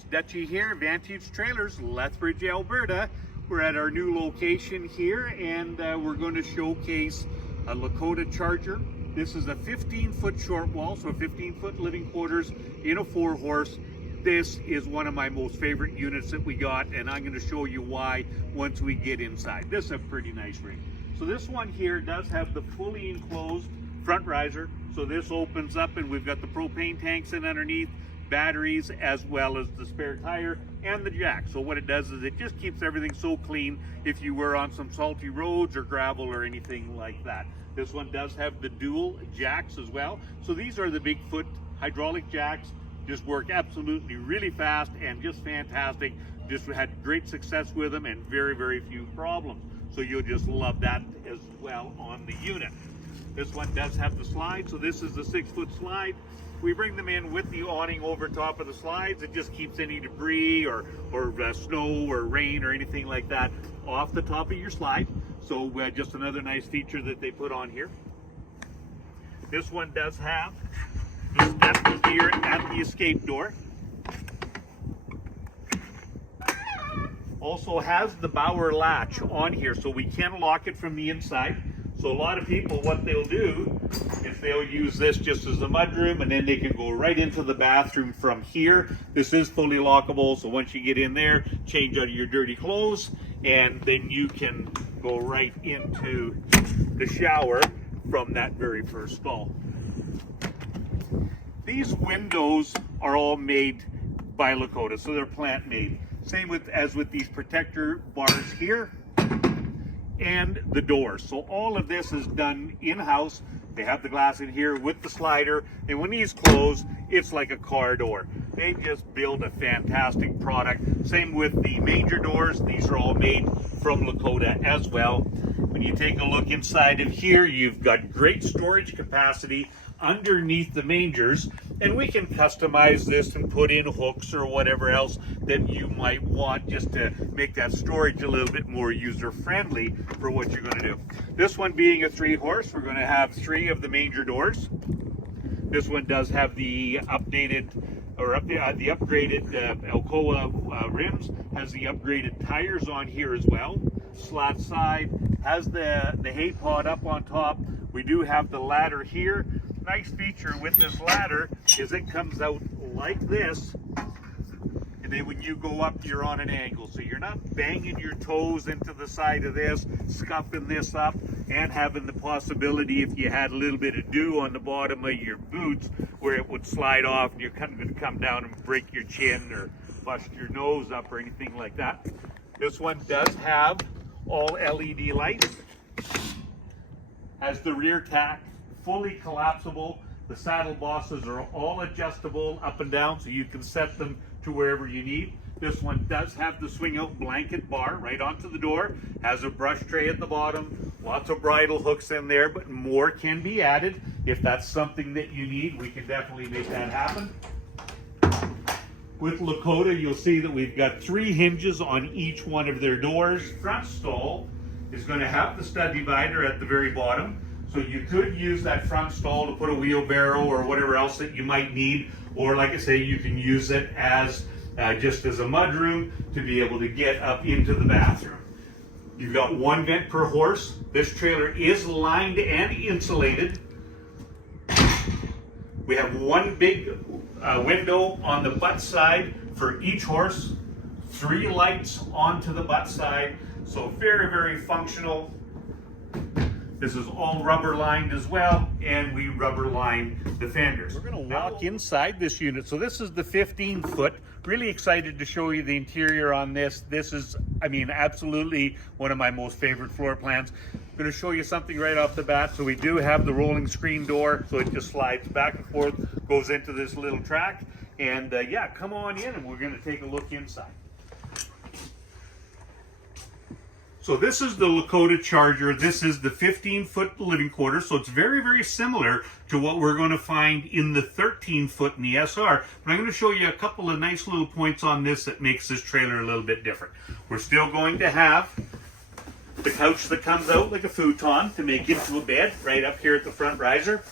folks, Dutchie here, Vantage Trailers, Lethbridge, Alberta. We're at our new location here, and we're going to showcase a Lakota Charger. This is a 15-foot short wall, so 15-foot living quarters in a 4-horse. This is one of my most favorite units that we got, and I'm going to show you why once we get inside. This is a pretty nice rig. So this one here does have the fully enclosed front riser. So this opens up, and we've got the propane tanks in underneath, batteries, as well as the spare tire and the jack. So what it does is it just keeps everything so clean if you were on some salty roads or gravel or anything like that. This one does have the dual jacks as well. So these are the Bigfoot hydraulic jacks. Just work absolutely really fast and just fantastic. Just had great success with them and very, very few problems. So you'll just love that as well on the unit. This one does have the slide. So this is the 6-foot slide. We bring them in with the awning over top of the slides. It just keeps any debris or snow or rain or anything like that off the top of your slide. So just another nice feature that they put on here. This one does have the step here at the escape door. Also has the Bauer latch on here, so we can lock it from the inside. So a lot of people, what they'll do is they'll use this just as a mudroom, and then they can go right into the bathroom from here. This is fully lockable, so once you get in there, change out of your dirty clothes, and then you can go right into the shower from that very first stall. These windows are all made by Lakota, so they're plant made. Same as with these protector bars here and the doors. So all of this is done in-house. They have the glass in here with the slider, and when these close, it's like a car door. They just build a fantastic product. Same with the manger doors. These are all made from Lakota as well. When you take a look inside of here, you've got great storage capacity underneath the mangers, and we can customize this and put in hooks or whatever else that you might want just to make that storage a little bit more user-friendly for what you're going to do. This one being a 3-horse, we're going to have 3 of the manger doors. This one does have the updated or the upgraded Alcoa rims, has the upgraded tires on here as well. Slat side, has the hay pod up on top. We do have the ladder here. Nice feature with this ladder is it comes out like this, and then when you go up, you're on an angle, so you're not banging your toes into the side of this, scuffing this up, and having the possibility, if you had a little bit of dew on the bottom of your boots, where it would slide off and you're kind of going to come down and break your chin or bust your nose up or anything like that. This one does have all LED lights, has the rear tack fully collapsible. The saddle bosses are all adjustable up and down, so you can set them to wherever you need. This one does have the swing out blanket bar right onto the door, has a brush tray at the bottom, lots of bridle hooks in there, but more can be added. If that's something that you need, we can definitely make that happen. With Lakota, you'll see that we've got 3 hinges on each one of their doors. Front stall is going to have the stud divider at the very bottom. So you could use that front stall to put a wheelbarrow or whatever else that you might need. Or like I say, you can use it as just as a mudroom to be able to get up into the bathroom. You've got 1 vent per horse. This trailer is lined and insulated. We have 1 big window on the butt side for each horse. 3 lights onto the butt side. So very, very functional. This is all rubber lined as well, and we rubber line the fenders. We're going to walk inside this unit. So this is the 15-foot. Really excited to show you the interior on this. This is, I mean, absolutely one of my most favorite floor plans. I'm going to show you something right off the bat. So we do have the rolling screen door, so it just slides back and forth, goes into this little track. And yeah, come on in, and we're going to take a look inside. So this is the Lakota Charger. This is the 15-foot living quarters, so it's very, very similar to what we're going to find in the 13-foot in the SR. But I'm going to show you a couple of nice little points on this that makes this trailer a little bit different. We're still going to have the couch that comes out like a futon to make it into a bed right up here at the front riser.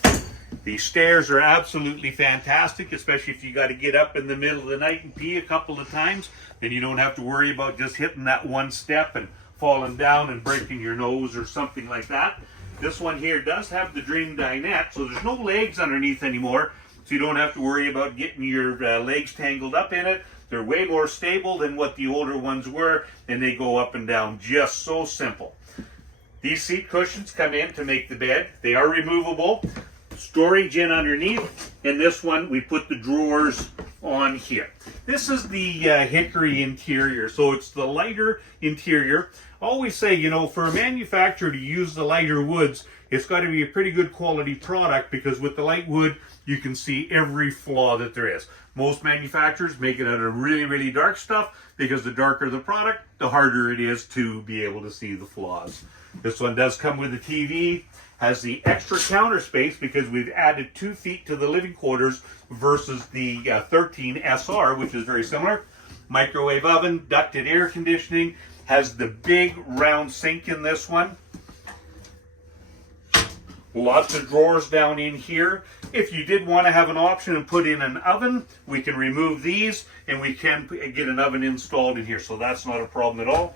The stairs are absolutely fantastic, especially if you got to get up in the middle of the night and pee a couple of times. Then you don't have to worry about just hitting that one step and falling down and breaking your nose or something like that. This one here does have the Dream dinette, so there's no legs underneath anymore, so you don't have to worry about getting your legs tangled up in it. They're way more stable than what the older ones were, and they go up and down just so simple. These seat cushions come in to make the bed. They are removable. Storage in underneath, and this one we put the drawers on here. This is the hickory interior, so it's the lighter interior. I always say, you know, for a manufacturer to use the lighter woods, it's got to be a pretty good quality product, because with the light wood you can see every flaw that there is. Most manufacturers make it out of really, really dark stuff, because the darker the product, the harder it is to be able to see the flaws. This one does come with a TV, has the extra counter space because we've added 2 feet to the living quarters versus the 13 SR, which is very similar. Microwave oven, ducted air conditioning, has the big round sink in this one. Lots of drawers down in here. If you did want to have an option and put in an oven, we can remove these and we can get an oven installed in here, so that's not a problem at all.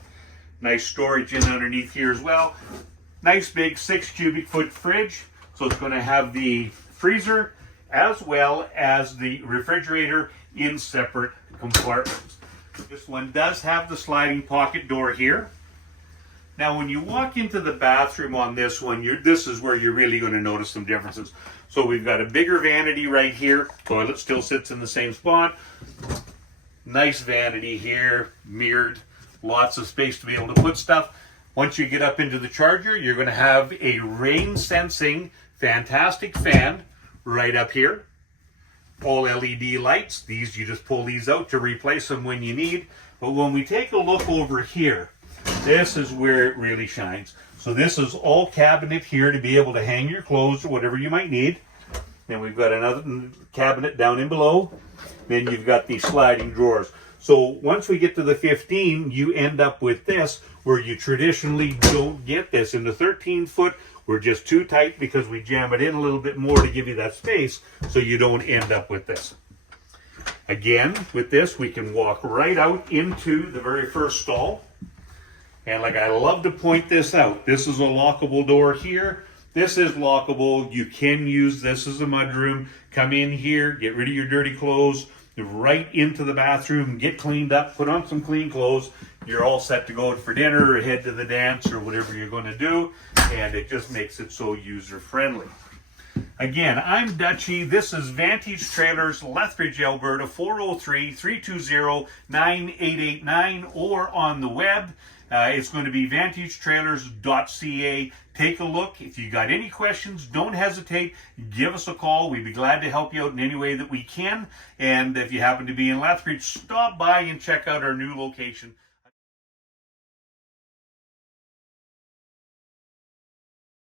Nice storage in underneath here as well. Nice big 6 cubic foot fridge, so it's going to have the freezer as well as the refrigerator in separate compartments. This one does have the sliding pocket door here. Now when you walk into the bathroom on this one, this is where you're really going to notice some differences. So we've got a bigger vanity right here. Toilet still sits in the same spot. Nice vanity here, mirrored, lots of space to be able to put stuff. Once you get up into the charger, you're going to have a rain sensing fantastic fan right up here. All LED lights. These, you just pull these out to replace them when you need. But when we take a look over here, this is where it really shines. So this is all cabinet here to be able to hang your clothes or whatever you might need. Then we've got another cabinet down in below. Then you've got these sliding drawers. So once we get to the 15, you end up with this, where you traditionally don't get this. In the 13 foot, we're just too tight because we jam it in a little bit more to give you that space, so you don't end up with this. Again, with this, we can walk right out into the very first stall. And like, I love to point this out. This is a lockable door here. This is lockable. You can use this as a mudroom. Come in here, get rid of your dirty clothes, right into the bathroom, get cleaned up, put on some clean clothes. You're all set to go for dinner or head to the dance or whatever you're going to do. And it just makes it so user-friendly. Again, I'm Dutchie. This is Vantage Trailers, Lethbridge, Alberta, 403-320-9889, or on the web. It's going to be vantagetrailers.ca. Take a look. If you got any questions, don't hesitate. Give us a call. We'd be glad to help you out in any way that we can. And if you happen to be in Lethbridge, stop by and check out our new location.